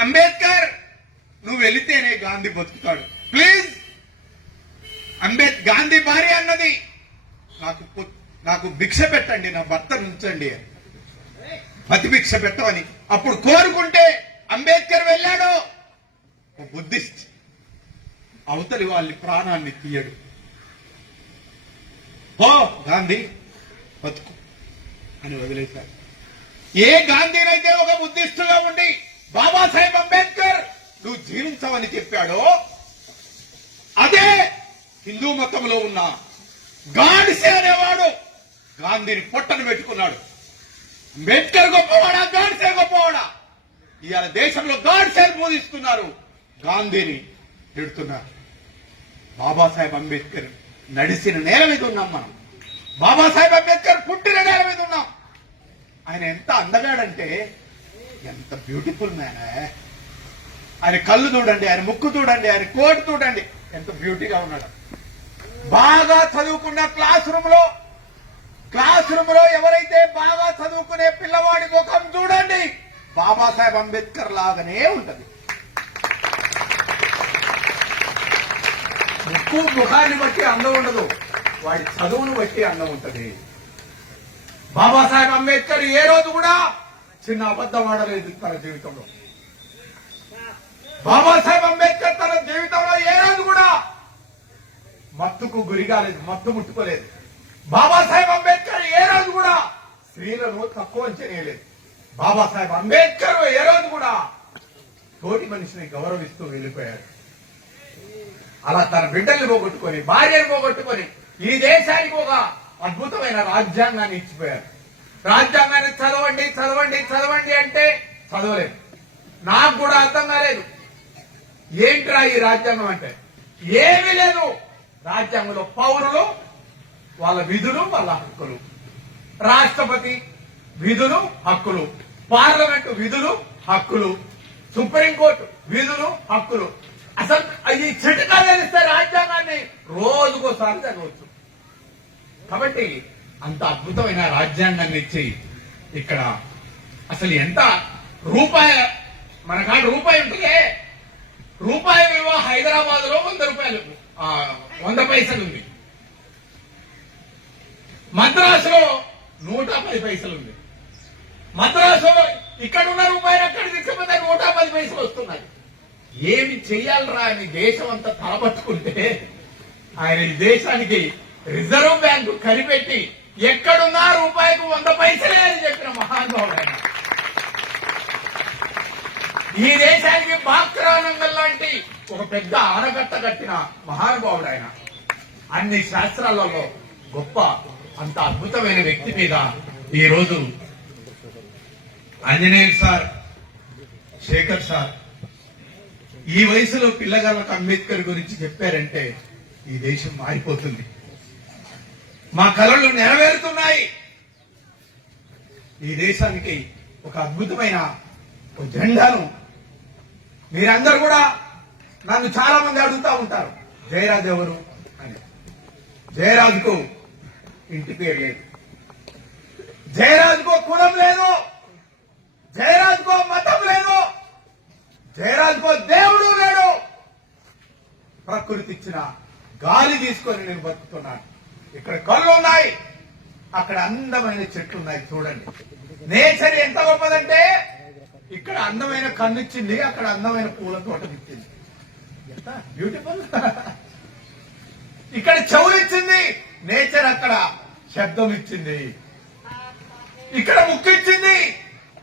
అంబేద్కర్ నువ్వు వెళితేనే గాంధీ బతుకుతాడు. ప్లీజ్ అంబేద్ గాంధీ భార్య అన్నది. నాకు నాకు భిక్ష పెట్టండి నా భర్త ఉంచండి అని. పతి భిక్ష పెట్టమని. అప్పుడు కోరుకుంటే అంబేద్కర్ వెళ్ళాడు. బుద్ధిస్ట్ అవతలి వాళ్ళ ప్రాణాన్ని తీయడు. ఓ గాంధీ బతుకు అని వదిలేశారు. ఏ గాంధీనైతే ఒక బుద్ధిస్టుగా ఉండి బాబాసాహెబ్ అంబేద్కర్ నువ్వు జీవించవని చెప్పాడో అదే హిందూ మతంలో ఉన్న గాడిసే అనేవాడు గాంధీని పొట్టను పెట్టుకున్నాడు. అంబేద్కర్ గొప్పవాడా గాడిసే గొప్పవాడా? ఇవాళ దేశంలో గాడ్సేని బోధిస్తున్నారు గాంధీని పెడుతున్నారు బాబాసాహెబ్ అంబేద్కర్ నడిచిన నేల మీద ఉన్నాం మనం. బాబాసాహెబ్ అంబేద్కర్ పుట్టిన నేల మీద ఉన్నాం. ఆయన ఎంత అందగాడంటే ఎంత బ్యూటిఫుల్ మ్యాన్ ఆయన కళ్ళు చూడండి ఆయన ముక్కు చూడండి ఆయన కోటు చూడండి. ఎంత బ్యూటీగా ఉన్నాడు. బాగా చదువుకున్న క్లాస్ రూమ్లో క్లాస్ రూమ్లో ఎవరైతే బాగా చదువుకునే పిల్లవాడి ముఖం చూడండి బాబాసాహెబ్ అంబేద్కర్ లాగానే ఉంటది. ముక్కు ముఖాన్ని బట్టి అందం ఉండదు. వాడి చదువును బట్టి అందం ఉంటది. బాబాసాహెబ్ అంబేద్కర్ ఏ రోజు కూడా చిన్న అబద్ధం ఆడలేదు తన జీవితంలో. బాబాసాహెబ్ అంబేద్కర్ తన జీవితంలో ఏ రోజు కూడా మత్తుకు గురి కాలేదు మత్తు ముట్టుకోలేదు. బాబాసాహెబ్ అంబేద్కర్ ఏ రోజు కూడా స్త్రీలను తక్కువ చేయలేదు. బాబాసాహెబ్ అంబేద్కర్ ఏ రోజు కూడా తోటి మనిషిని గౌరవిస్తూ వెళ్ళిపోయాడు అలా తన బిడ్డల్ని పోగొట్టుకొని భార్యను పోగొట్టుకొని ఈ దేశానికి ఒక అద్భుతమైన రాజ్యాంగాన్ని ఇచ్చిపోయారు. రాజ్యాంగాన్ని చదవండి చదవండి చదవండి అంటే చదవలేదు. నాకు కూడా అర్థం కాలేదు. ఏంట్రా ఈ రాజ్యాంగం అంటే? ఏమీ లేదు. రాజ్యాంగంలో పౌరులు వాళ్ళ విధులు వాళ్ళ హక్కులు. రాష్ట్రపతి విధులు హక్కులు. పార్లమెంటు విధులు హక్కులు. సుప్రీంకోర్టు విధులు హక్కులు. అసలు ఈ చిటకా ఇస్తే రాజ్యాంగాన్ని రోజుకోసారి చదవచ్చు. కాబట్టి అంత అద్భుతమైన రాజ్యాంగాన్ని ఇచ్చి ఇక్కడ అసలు ఎంత రూపాయి మన కాడ రూపాయి ఉంటుందే. రూపాయి విలువ హైదరాబాద్లో వంద రూపాయలు. వంద పైసలు ఉంది. మద్రాసులో నూట పది పైసలు ఉంది. మద్రాసులో ఇక్కడ ఉన్న రూపాయలు అక్కడ తీసుకుపోతే నూట పది పైసలు వస్తున్నాయి. ఏమి చెయ్యాలరా అని దేశం అంతా తలపట్టుకుంటే ఆయన ఈ దేశానికి రిజర్వ్ బ్యాంకు కనిపెట్టి ఎక్కడున్నా రూపాయికి వంద పైసలే అని చెప్పిన మహానుభావుడు ఈ దేశానికి బాక్రానందం లాంటి ఒక పెద్ద ఆనకట్ట కట్టిన మహానుభావుడు ఆయన. అన్ని శాస్త్రాలలో గొప్ప అంత అద్భుతమైన వ్యక్తి మీద ఈ రోజు ఆంజనేయులు సార్ శేఖర్ సార్ ఈ వయసులో పిల్లగాళ్ళకు అంబేద్కర్ గురించి చెప్పారంటే ఈ దేశం మారిపోతుంది. మా కళలు నెరవేరుతున్నాయి. ఈ దేశానికి ఒక అద్భుతమైన ఒక జెండాను మీరందరూ కూడా నన్ను చాలా మంది అడుగుతూ ఉంటారు. జయరాజ్ ఎవరు అని. జయరాజుకు ఇంటి పేరు లేదు. జయరాజుకో కులం లేదు. జయరాజుకో మతం లేదు. జయరాజుకో దేవుడు లేడు. ప్రకృతి ఇచ్చిన గాలి తీసుకొని నేను బతుకుతున్నాను. ఇక్కడ కళ్ళు ఉన్నాయి. అక్కడ అందమైన చెట్లు ఉన్నాయి. చూడండి. నేచర్ ఎంత గొప్పదంటే ఇక్కడ అందమైన కన్ను ఇచ్చింది అక్కడ అందమైన పూల తోట ఇచ్చింది ఎంత బ్యూటిఫుల్ ఇక్కడ చెవులు ఇచ్చింది నేచర్ అక్కడ శబ్దం ఇచ్చింది. ఇక్కడ ముక్కు ఇచ్చింది